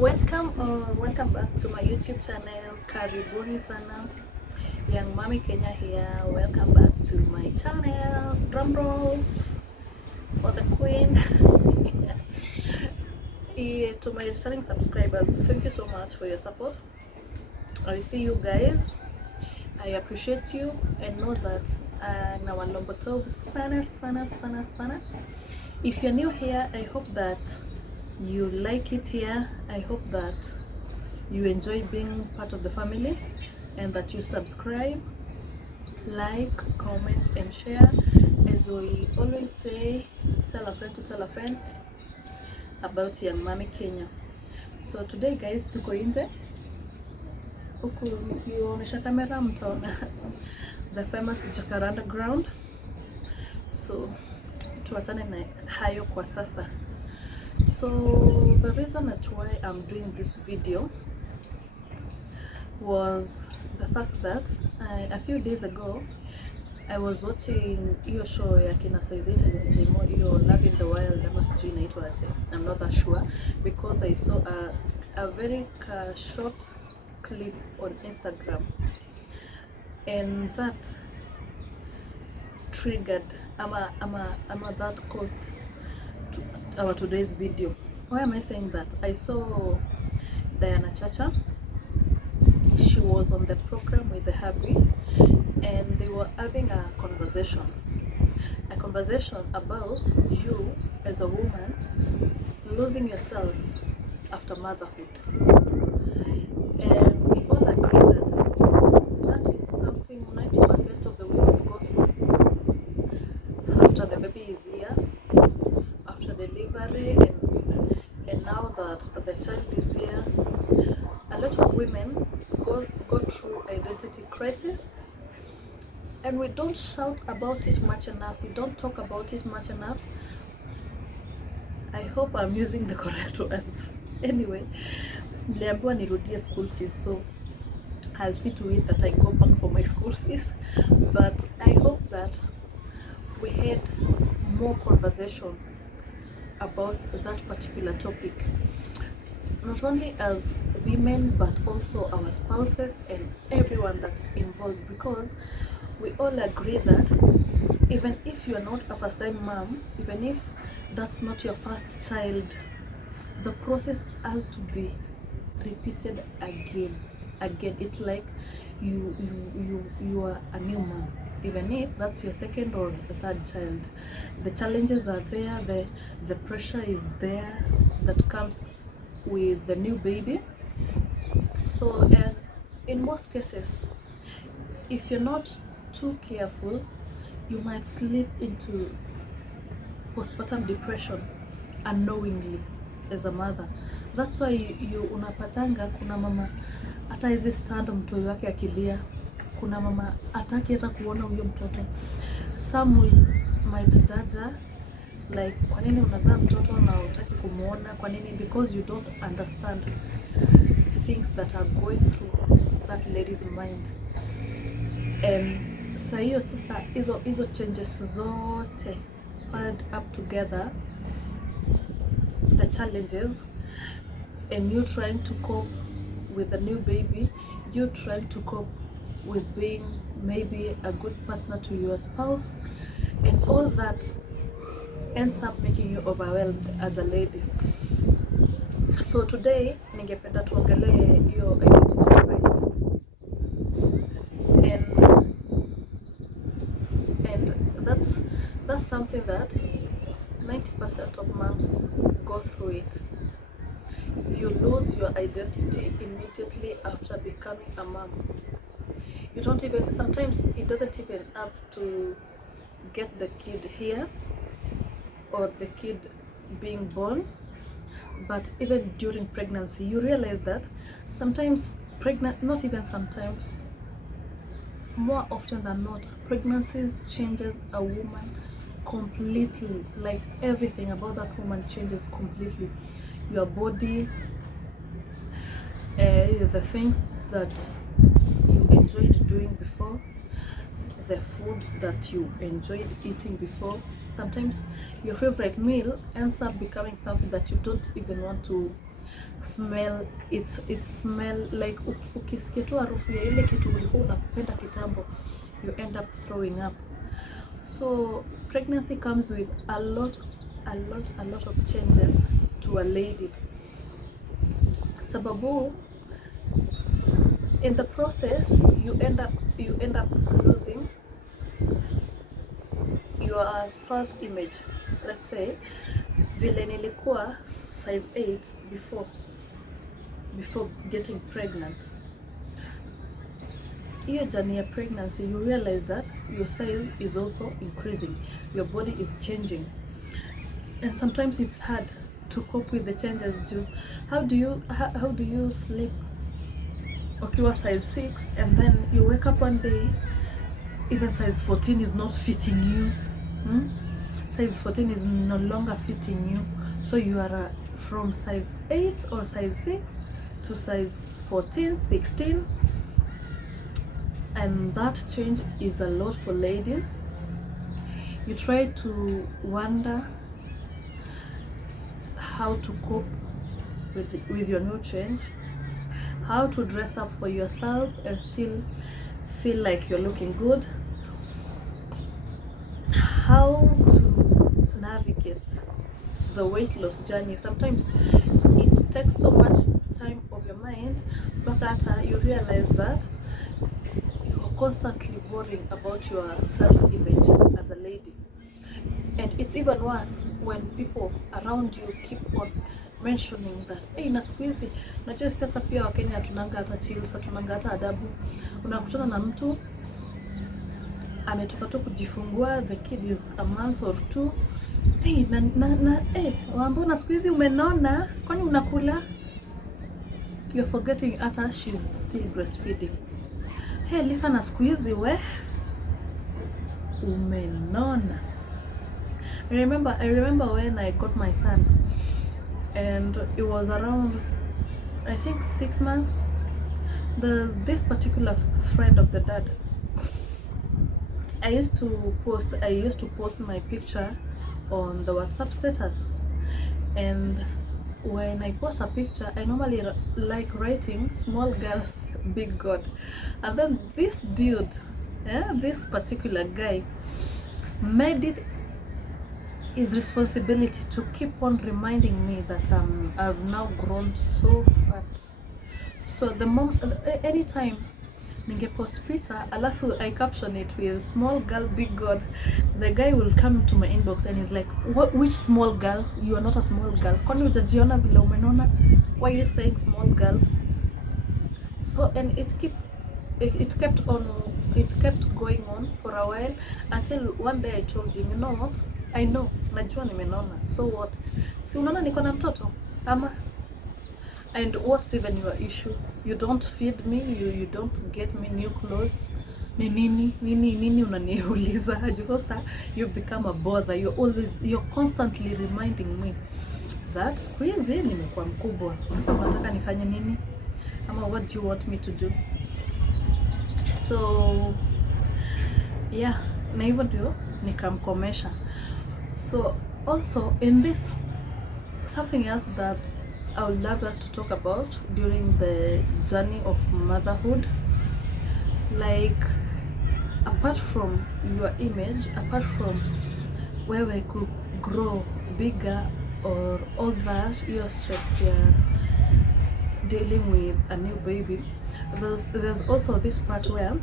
Welcome back to my YouTube channel. Karibuni sana. Young Mommy Kenya here. Welcome back to my channel. Drum rolls for the queen. To my returning subscribers, thank you so much for your support. I see you guys. I appreciate you and know that nawalombotov sana. If you're new here, I hope that you like it here. I hope that you enjoy being part of the family and that you subscribe, like, comment and share. As we always say, tell a friend to tell a friend about Young Mommy Kenya. So today guys, tuko nje huku, nikionyesha kamera mtaona the famous Jacaranda ground. So tuachane na hayo kwa sasa. So the reason as to why I'm doing this video was the fact that a few days ago I was watching your show ya kina Saizita and DJ Mo, your Love in the Wild, ama sijui inaitwa aje, I'm not that sure, because I saw a very short clip on Instagram and that triggered ama that caused our today's video. Why am I saying that? I saw Diana Chacha. She was on the program with the hubby and they were having a conversation about you as a woman losing yourself after motherhood. And we all agree that is something 90% of the women go through after the baby is here, after delivery, and now that the child is here. A lot of women go through identity crisis, and we don't shout about it much enough, we don't talk about it much enough. I hope I'm using the correct words. Anyway, niliambiwa nirudie school fees, so I'll see to it that I go back for my school fees. But I hope that we had more conversations about that particular topic, not only as women but also our spouses and everyone that's involved, because we all agree that even if you're not a first-time mom, even if that's not your first child, the process has to be repeated again. It's like you are a new mom, even if that's your second or the third child. The challenges are there, the pressure is there that comes with the new baby. So and in most cases, if you're not too careful, you might slip into postpartum depression unknowingly as a mother. That's why you unapatanga kuna mama hata hizi stand mtoto wake akilia, kuna mama ataki hata kuona huyo mtoto. Some might judge like, kwa nini unazaa mtoto na utaki kumuona? Kwa nini? Because you don't understand things that are going through that lady's mind. And sa hiyo sasa hizo changes zote piled up together, the challenges, and you trying to cope with the new baby, you trying to cope with being maybe a good partner to your spouse, and all that ends up making you overwhelmed as a lady. So today ningependa tuongelee hiyo identity crisis, and that's something that 90% of moms go through it. You lose your identity immediately after becoming a mom. You don't even, sometimes it doesn't even have to get the kid here or the kid being born, but even during pregnancy you realize that sometimes not even sometimes, more often than not, pregnancies changes a woman completely. Like everything about that woman changes completely. Your body, the things that you enjoyed doing before, the foods that you enjoyed eating before. Sometimes your favorite meal ends up becoming something that you don't even want to smell, it's smell like ukisikia tu harufu ya ile kitu ulikuwa unapenda kitambo, you end up throwing up. So pregnancy comes with a lot of changes to a lady, sababu in the process you end up losing your self image. Let's say vile nilikuwa size 8 before getting pregnant, hiyo journey ya pregnancy you realize that your size is also increasing, your body is changing, and sometimes it's hard to cope with the changes. How do you sleep ukiwa size 6 and then you wake up one day even size 14 is not fitting you? Size 14 is no longer fitting you, so you are from size 8 or size 6 to size 14, 16, and that change is a lot for ladies. You try to wonder how to cope with your new change, how to dress up for yourself and still feel like you're looking good, how to navigate the weight loss journey. Sometimes it takes so much time of your mind, but after you realize that you are constantly worrying about your self-image as a lady. And it's even worse when people around you keep on mentioning that, hey, na siku hizi unajua sasa pia Wakenya hatunanga hata chills, hatunanga hata adabu. Unakutana na mtu ametoka tu kujifungua, the kid is a month or 2, hey, mbona siku hizi umenona, kwani unakula? You're forgetting hata she's still breastfeeding. Hey, listen, na siku hizi we umenona. I remember when I got my son, and it was around, I think, 6 months. There's this particular friend of the dad. I used to post my picture on the WhatsApp status, and when I post a picture, I normally like writing small girl, big God. And then this dude, this particular guy, made it his responsibility to keep on reminding me that I've now grown so fat. So anytime ninge post picture alafu I caption it with small girl, big God, the guy will come to my inbox and he's like, which small girl? You are not a small girl. Kwani hujajiona vile umenona? Why are you saying small girl? So, and it kept going on for a while, until one day I told him, you know what, I know, najua nimenona, so what? Si unaona niko na mtoto ama? And what's even your issue? You don't feed me, you don't get me new clothes. Nini unaniuliza? Sasa you've become a bother. You're constantly reminding me that siku hizi nimekuwa mkubwa. Sasa unataka nifanye nini? Ama what do you want me to do? So yeah, na hivyo ndio nikamkomesha. So also in this, something else that I would love us to talk about during the journey of motherhood, like apart from your image, apart from where we could grow bigger or all that, your stress, dealing with a new baby, there's also this part where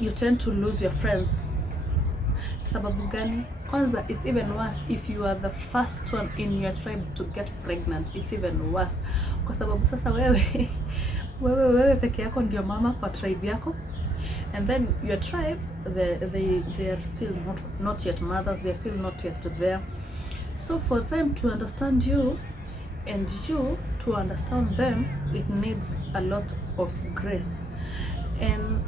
you tend to lose your friends. Sababu gani? Kwanza, it's even worse if you are the first one in your tribe to get pregnant. It's even worse kwa sababu sasa wewe peke yako ndio mama kwa tribe yako, and then your tribe, they are still not yet mothers, they are still not yet there. So for them to understand you and you to understand them, it needs a lot of grace. And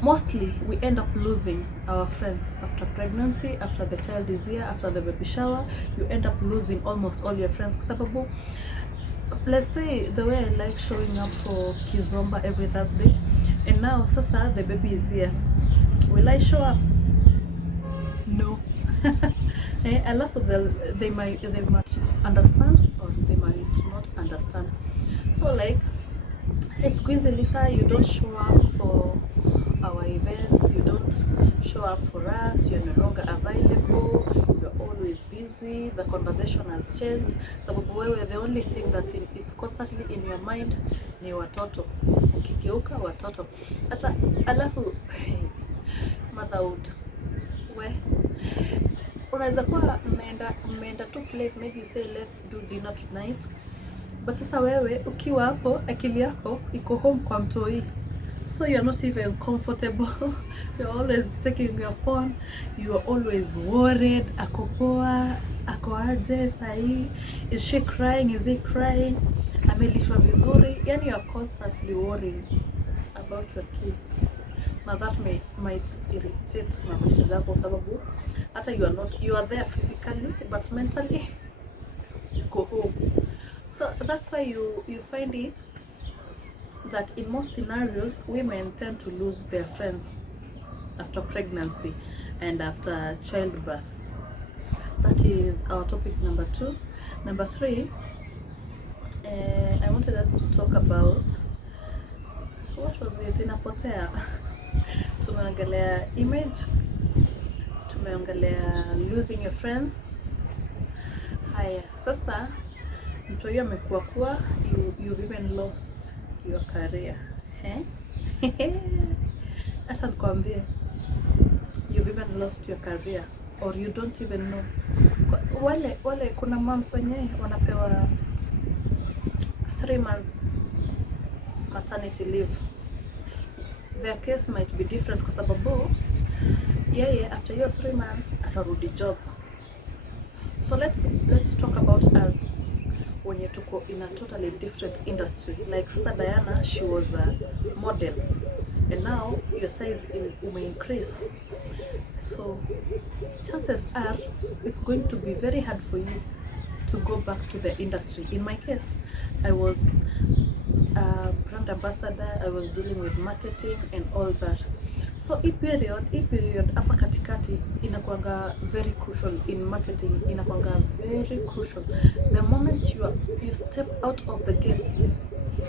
mostly we end up losing our friends after pregnancy, after the child is here, after the baby shower. You end up losing almost all your friends kwa sababu, let's say the way I like showing up for Kizomba every Thursday, and now sasa the baby is here, will I show up? No. Alafu they might understand or they might might not understand. So like, hey, squeezy Lisa, you don't show up for our events, you don't show up for us, you're no longer available, you're always busy, the conversation has changed. Sababu wewe, the only thing that is constantly in your mind ni watoto, ukigeuka watoto. Hata alafu motherhood, we unaweza kuwa mmeenda to place, maybe you say let's do dinner tonight, but sasa wewe ukiwa hapo akili yako iko home kwa mtoi, so you're not even comfortable. You're always checking your phone, you are always worried. Ako poa, ako aje sahi, is she crying, is he crying, amelishwa vizuri, yani you're constantly worrying about your kids. Now that might irritate maisha zako, sababu hata you are there physically but mentally go home. So that's why you find it that in most scenarios women tend to lose their friends after pregnancy and after childbirth. That is our topic number 2. Number 3, I wanted us to talk about, what was it, inapotea. Tumeongelea image, tumeongelea losing your friends. Haya, sasa mtu huyo amekuwa kuwa you've even lost your career. Acha nikwambie, you've even lost your career or you don't even know. Wale kuna moms wenye wanapewa 3 months maternity leave. Their case might be different kwa sababu yeye after your 3 months atarudi job. So let's talk about us wenye tuko in a totally different industry. Like sasa Diana, she was a model and now your size ume increase, so chances are it's going to be very hard for you to go back to the industry. In my case, I was a brand ambassador, I was dealing with marketing and all that. So hii period hapa katikati inakuanga very crucial in marketing, inakuanga very crucial. The moment you step out of the game,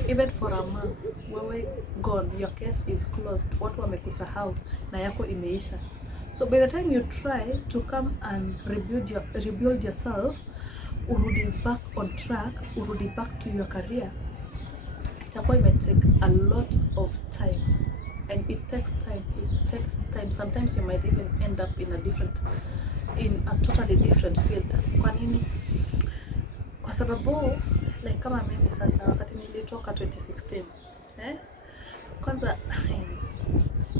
even for a month, wewe gone, your case is closed, watu wamekusahau na yako imeisha. So by the time you try to come and rebuild yourself, urudi back on track, urudi back to your career, itakuwa take a lot of time. And it takes time. Sometimes you might even end up in a totally different field. Kwa nini? Kwa sababu like kama mimi sasa wakati nilitoka 2016, kwanza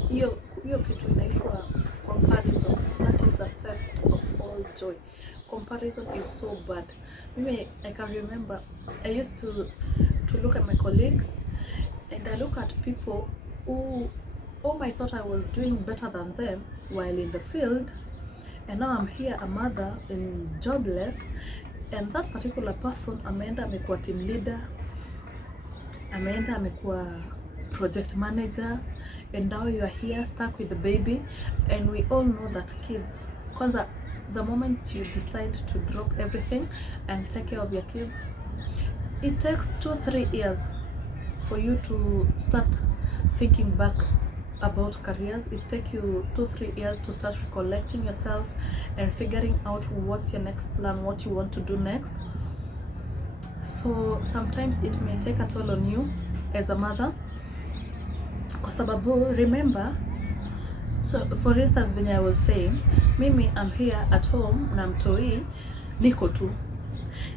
hiyo kitu inaitwa comparison. That is a theft of all joy. Comparison is so bad. Mimi, I can remember I used to look at my colleagues and I look at people who I thought I was doing better than them while in the field, and now I'm here, a mother and jobless, and that particular person ameenda amekuwa team leader, ameenda amekuwa project manager, and now you are here stuck with the baby. And we all know that kids, kwanza the moment you decide to drop everything and take care of your kids, it takes 2-3 years for you to start thinking back about careers. It takes you 2-3 years to start recollecting yourself and figuring out what's your next plan, what you want to do next. So sometimes it may take a toll on you as a mother, kwa sababu remember, so for instance when I was saying, mimi I'm here at home na mtoi niko tu.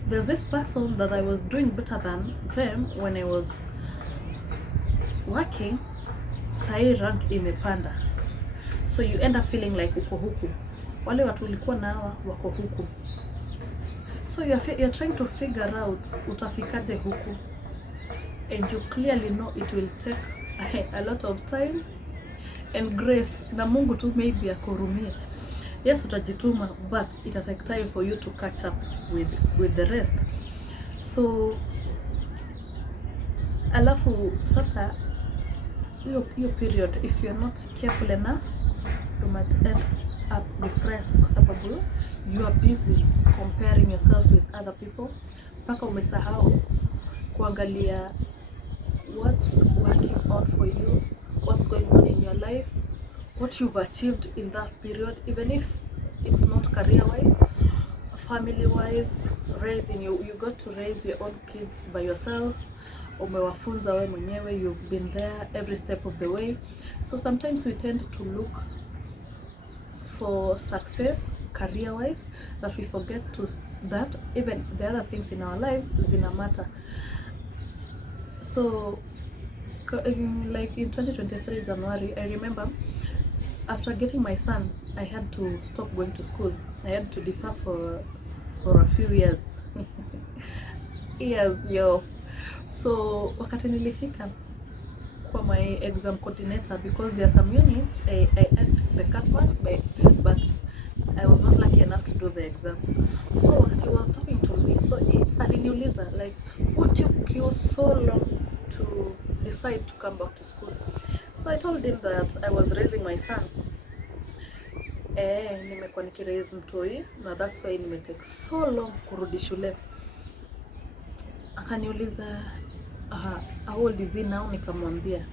There's this person that I was doing better than them when I was working, sahi rank imepanda, so you end up feeling like uko huku, wale watu ulikuwa nao wako huku, so you're trying to figure out utafikaje huku, and you clearly know it will take a lot of time and grace, na Mungu tu maybe akurumie. Yes, utajituma, but it will take time for you to catch up with the rest. So alafu sasa hiyo period, if you're not careful enough, you might end up depressed kwa sababu you are busy comparing yourself with other people, mpaka umesahau kuangalia what's working on for you, what's going on in your life, what you've achieved in that period, even if it's not career wise, family wise, raising you got to raise your own kids by yourself, umewafunza wewe mwenyewe, you've been there every step of the way. So sometimes we tend to look for success career wise that we forget to that even the other things in our lives zina matter. So like in 2023 January, I remember after getting my son, I had to stop going to school. I had to defer for a few years years yo. So wakati nilifika kwa my exam coordinator, because there are some units I had the cut marks but I was not lucky enough to do the exams. So wakati he was talking to me, so aliniuliza like, what took you so long to decide to come back to school? So I told him that I was raising my son. Nimekuwa nikiraise mtoi na that's why nimetake so long kurudi shule. Akaniuliza how old is he now? Nikamwambia,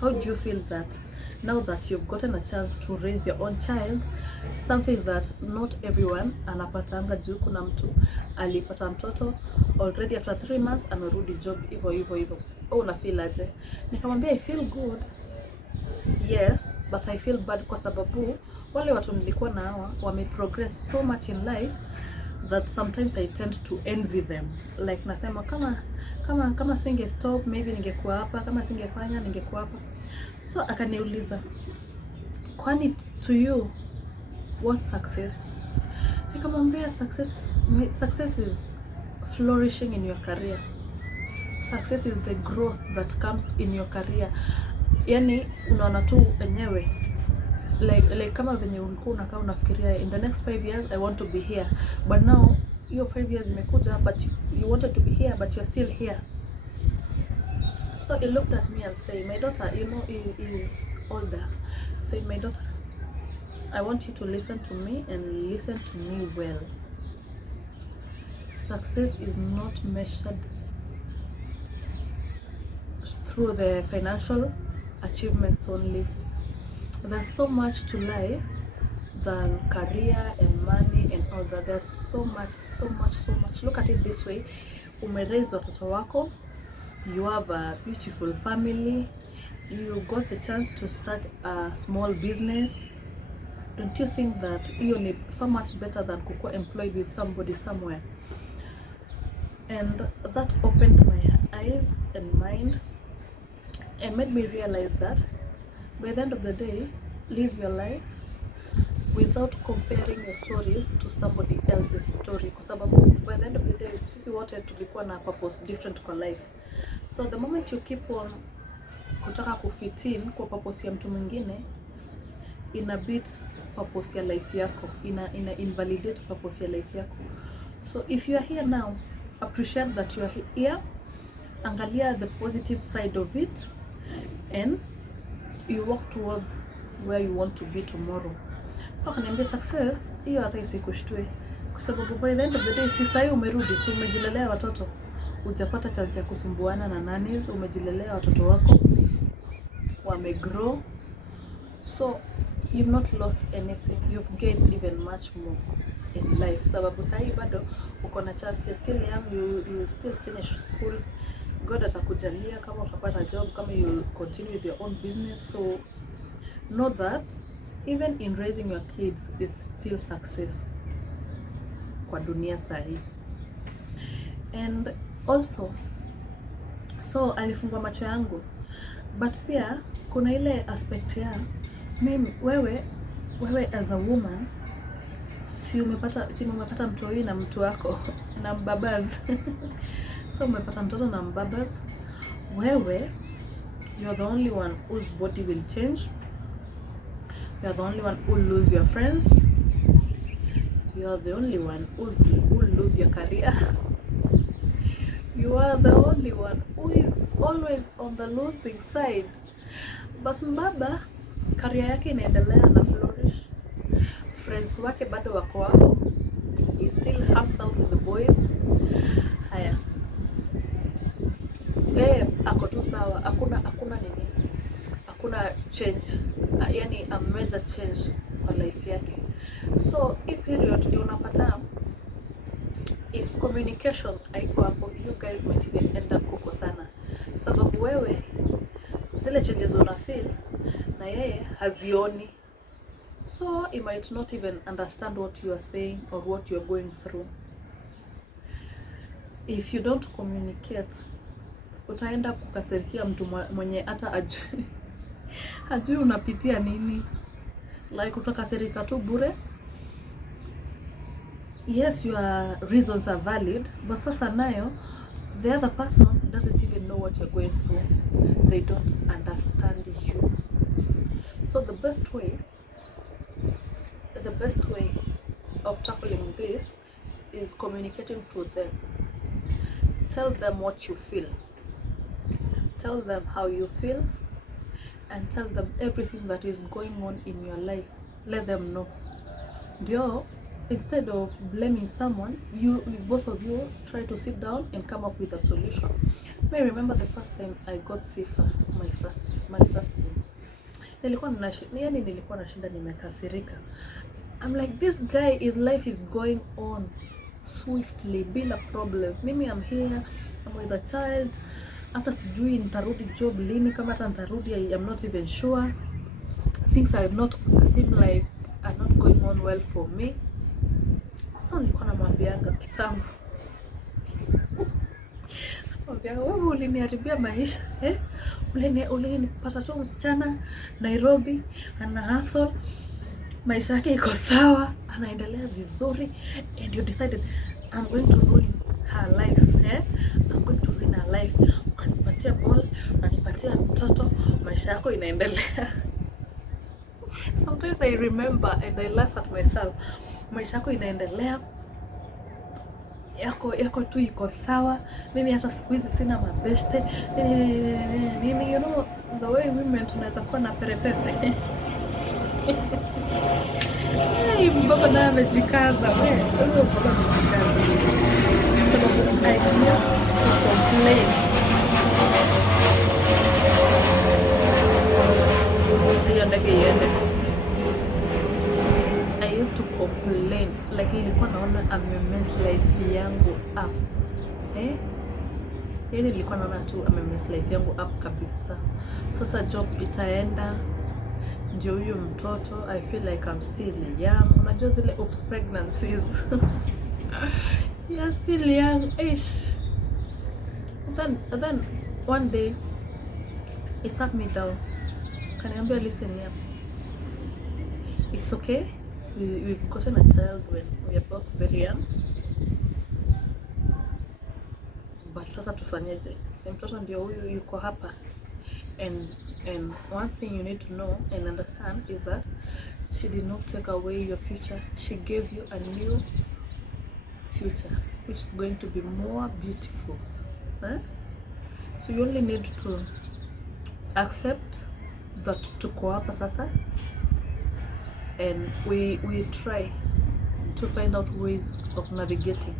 how do you feel that now that you've gotten a chance to raise your own child, something that not everyone anapatanga, juu kuna mtu alipata mtoto already after 3 months amerudi job hivyo. Una feel aje? Nikamwambia I feel good, yes, but I feel bad kwa sababu wale watu nilikuwa na hawa wame progress so much in life that sometimes I tend to envy them. Like nasema kama singe stop maybe ningekuwa hapa, kama singefanya ningekuwa hapa. So akaniuliza, kwani to you what success? Nikamwambia success is flourishing in your career. Success is the growth that comes in your career. Yani unaona tu wenyewe like kama venye ulikuwa unakaa unafikiria in the next 5 years I want to be here, but now your 5 years imekuja but you wanted to be here but you're still here. So he looked at me and said, my daughter, you know, is older. So my daughter, I want you to listen to me and listen to me well. Success is not measured through the financial achievements only. There's so much to life than career and money and all that. There's so much. Look at it this way. Umeraise watoto wako, you have a beautiful family, you got the chance to start a small business. Don't you think that hiyo ni far much better than kukuwa employed with somebody somewhere? And that opened my eyes and mind and made me realize that by the end of the day, live your life without comparing your stories to somebody else's story, kwa sababu by the end of the day sisi wote tulikuwa na purpose different kwa life. So the moment you keep on kutaka kufit in kwa purpose ya mtu mwingine, ina beat purpose ya life yako, ina invalidate purpose ya life yako. So if you are here now, appreciate that you are here, angalia the positive side of it, and you walk towards where you want to be tomorrow. So kaniambia success hiyo hata isikushtue, kwa sababu by the end of the day si sahi umerudi, si umejilelea watoto, hujapata chance ya kusumbuana na nannies, umejilelea watoto wako wamegrow. So you've not lost anything, you've gained even much more in life, sababu sahi bado uko na chance, you're still young, you still finish school, God atakujalia kama utapata job, kama you continue with your own business. So know that even in raising your kids, it's still success kwa dunia sahi. And also, so alifungua macho yangu, but pia kuna ile aspect ya mimi, wewe as a woman, si umepata mtoi na mtu wako na mbabaz so umepata mtoto na mbabaz, wewe you're the only one whose body will change, you're the only one who will lose your friends, you're the only one who will lose your career, you are the only one who is always on the losing side. But mbaba career yake inaendelea na flourish, friends wake bado wako hapo, he still hangs out with the boys, haya, ako tu sawa, hakuna nini, hakuna change, yani a major change kwa life yake. So hii period ndio unapata if communication haiko hapo, you guys might even end up kukosana, sababu wewe zile changes una feel na yeye hazioni, so he might not even understand what you are saying or what you are going through. If you don't communicate, utaenda kukasirikia mtu mwenye hata hajui unapitia nini, like utakasirika tu bure. Yes, your reasons are valid, but sasa nayo the other person doesn't even know what you're going through. They don't understand you. So the best way of tackling this is communicating to them. Tell them what you feel. Tell them how you feel, and tell them everything that is going on in your life. Let them know. Ndio, instead of blaming someone, you both of you try to sit down and come up with a solution. I remember the first time I got Sifa, my first born. Nilikuwa nashinda nimekasirika. I'm like, this guy, his life is going on swiftly, bila problems. Mimi I'm here, I'm with a child. Hata sijui nitarudi job lini, kama hata nitarudi I'm not even sure. Things are not going on well for me. So nilikuwa namwambianga kitambo, wewe uliniharibia maisha, ulinipata tu msichana Nairobi, ana hustle, maisha yake iko sawa, anaendelea vizuri, and you decided I'm going to ruin her life, I'm going to ruin her life. Ukanipatia ball, ukanipatia mtoto, maisha yako inaendelea. Sometimes I remember and I laugh at myself. Maisha yako inaendelea, yako tu iko sawa. Mimi hata siku hizi sina mabeshte nini, you know the way women tunaweza kuwa na perepepe. Hey, baba na amejikaza, huyo baba amejikaza, kwa sababu I used to complain. Hiyo ndege iende. I used to complain, like nilikuwa naona amemess life yangu up, yani nilikuwa naona tu amemess life yangu up kabisa. Sasa job itaenda, ndio huyo mtoto, I feel like I'm still young. Unajua zile oops pregnancies. You're still young, ish. Then one day he sat me down, kaniambia, listen here, it's okay, we've gotten a child when we are both very young, but sasa tufanyeje? Si mtoto ndio huyu yuko hapa, and one thing you need to know and understand is that she did not take away your future. She gave you a new future which is going to be more beautiful, so you only need to accept that tuko hapa sasa, and we try to find out ways of navigating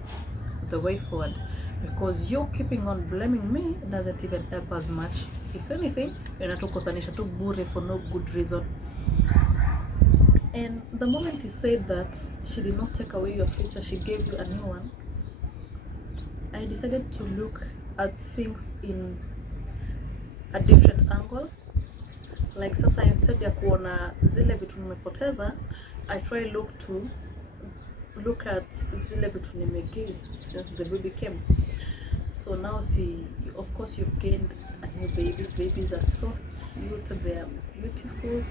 the way forward, because you keeping on blaming me doesn't even help as much. If anything, inatukosanisha tu bure for no good reason. And the moment he said that she did not take away your future, she gave you a new one, I decided to look at things in a different angle. Like sasa, instead ya kuona zile vitu nimepoteza, I try look at zile vitu nimegain since the baby came. So now see, of course you've gained a new baby. Babies are so cute, they are beautiful.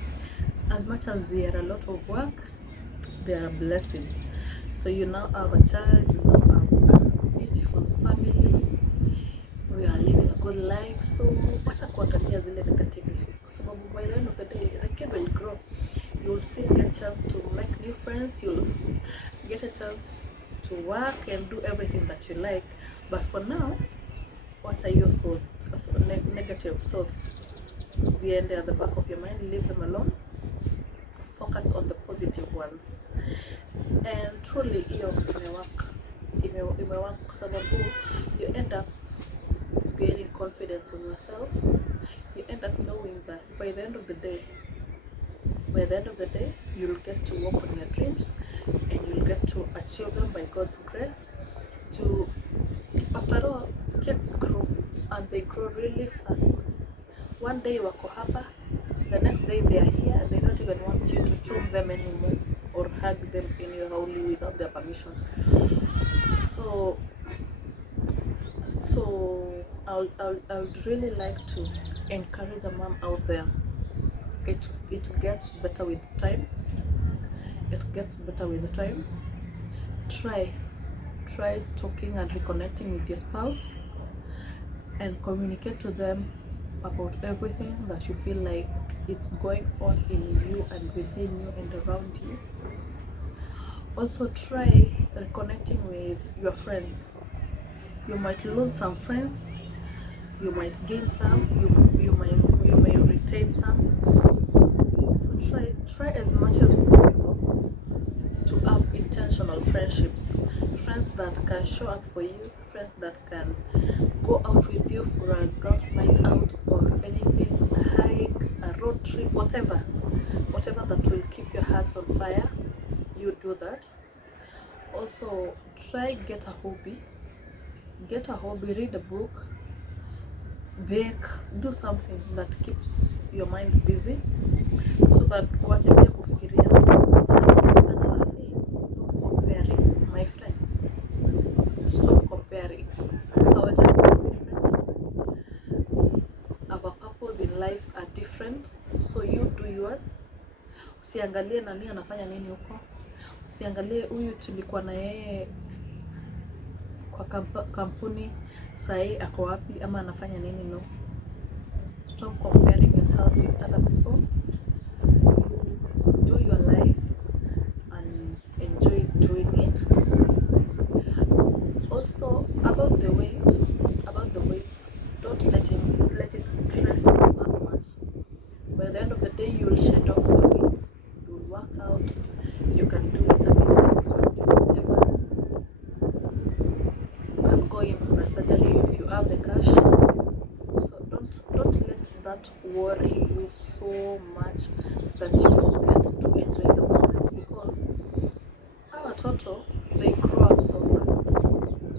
As much as they are a lot of work, they are a blessing. So you now have a child, you now have a beautiful family, we are living a good life. So wacha kuangalia zile negativity, kwa sababu by the end of the day the kid will grow. You'll still get a chance to make new friends, you'll get a chance to work and do everything that you like. But for now, what are your thoughts, negative thoughts? Ziende at the back of your mind, leave them alone. Focus on the positive ones. And truly, hiyo imework. imework kwa sababu you end up gaining confidence on yourself. You end up knowing that by the end of the day, you'll get to work on your dreams and you'll get to achieve them by God's grace. After all, kids grow and they grow really fast. One day wako hapa, the next day they are here. They don't even want you to chum them anymore or hug them in your house without their permission. So I would really like to encourage a mom out there. It gets better with time. Try talking and reconnecting with your spouse and communicate to them about everything that you feel like it's going on in you and within you and around you. Also try reconnecting with your friends. You might lose some friends, you might gain some, you may retain some. So try as much as possible to have intentional friendships, friends that can show up for you, friends that can go out with you for a girls' night out or anything, a hike, a road trip, whatever that will keep your heart on fire. You do that. Also try get a hobby, read a book, bake, do something that keeps your mind busy so that uache pia kufikiria. Another thing, stop comparing, my friend. Stop comparing. Our journeys are different. Our purpose in life are different. So you do yours. Usiangalie nani anafanya nini huko. Usiangalie huyu tulikuwa na yeye kwa kampuni sai ako wapi ama anafanya nini. No. Stop comparing yourself with other people. You do your life and enjoy doing it. Also about the weight, don't let it stress you that much. By the end of the day, you'll shed off the weight. You'll work out. You can do intermittent. You can do whatever. You can go in for a surgery if you have the cash. So don't let that worry you so much that you forget to enjoy the moments, because our watoto, they grow up so fast.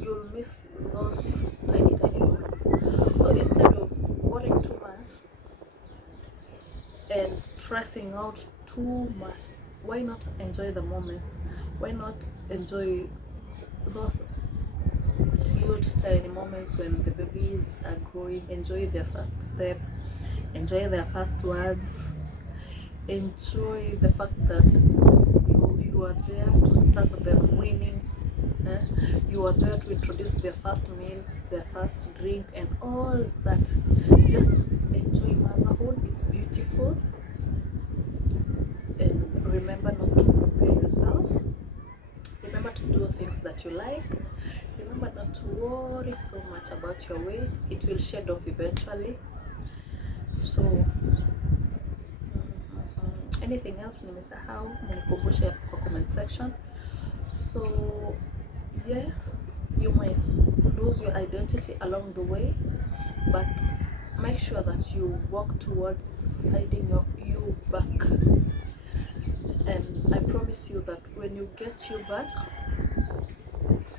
You'll miss those tiny moments. So instead of worrying too much and stressing out too much, why not enjoy the moment? Why not enjoy those cute tiny moments when the babies are growing? Enjoy their first step, enjoy their first words, enjoy the fact that you are there to start them winning. You are there to introduce their first meal, their first drink, and all that. Just enjoy motherhood. It's beautiful. And remember not to compare yourself. Remember to do things that you like. Remember not to worry so much about your weight. It will shed off eventually. So anything else nimesahau, mnikumbushe kwa comment section. So yes, you might lose your identity along the way, but make sure that you work towards finding you back. And I promise you that when you get you back,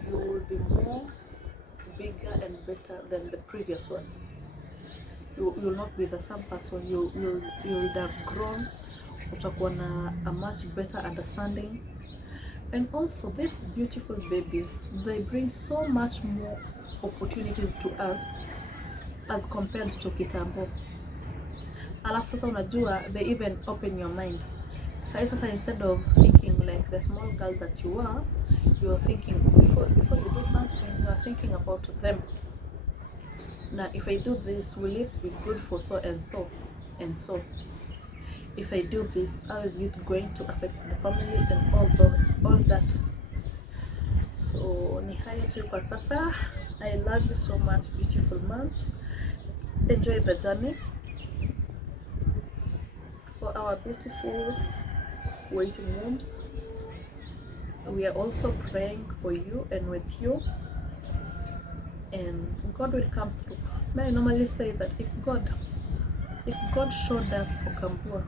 you will be more bigger and better than the previous one. You will not be the same person. You will have grown. Utakuwa na a much better understanding. And also these beautiful babies, they bring so much more opportunities to us as compared to kitambo. Alafu sasa unajua, they even open your mind. Sasa instead of thinking like the small girl that you are, you are thinking before you do something, you are thinking about them. Now if I do this, will it be good for so and so and so? If I do this, how is it going to affect the family and all that? So ni hayo tu kwa sasa. I love you so much, beautiful moms. Enjoy the journey. For our beautiful waiting moms, we are also praying for you and with you, and God will come through. May I normally say that if God showed up for Kambua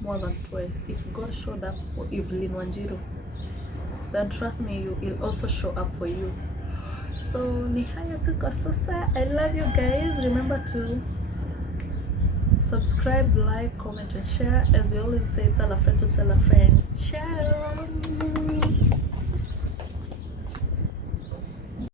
more than twice, if God showed up for Evelyn Wanjiru, then trust me, he'll also show up for you. So ni haya tu kwa sasa. I love you guys. Remember to subscribe, like, comment and share. As we always say, tell a friend to tell a friend. Ciao.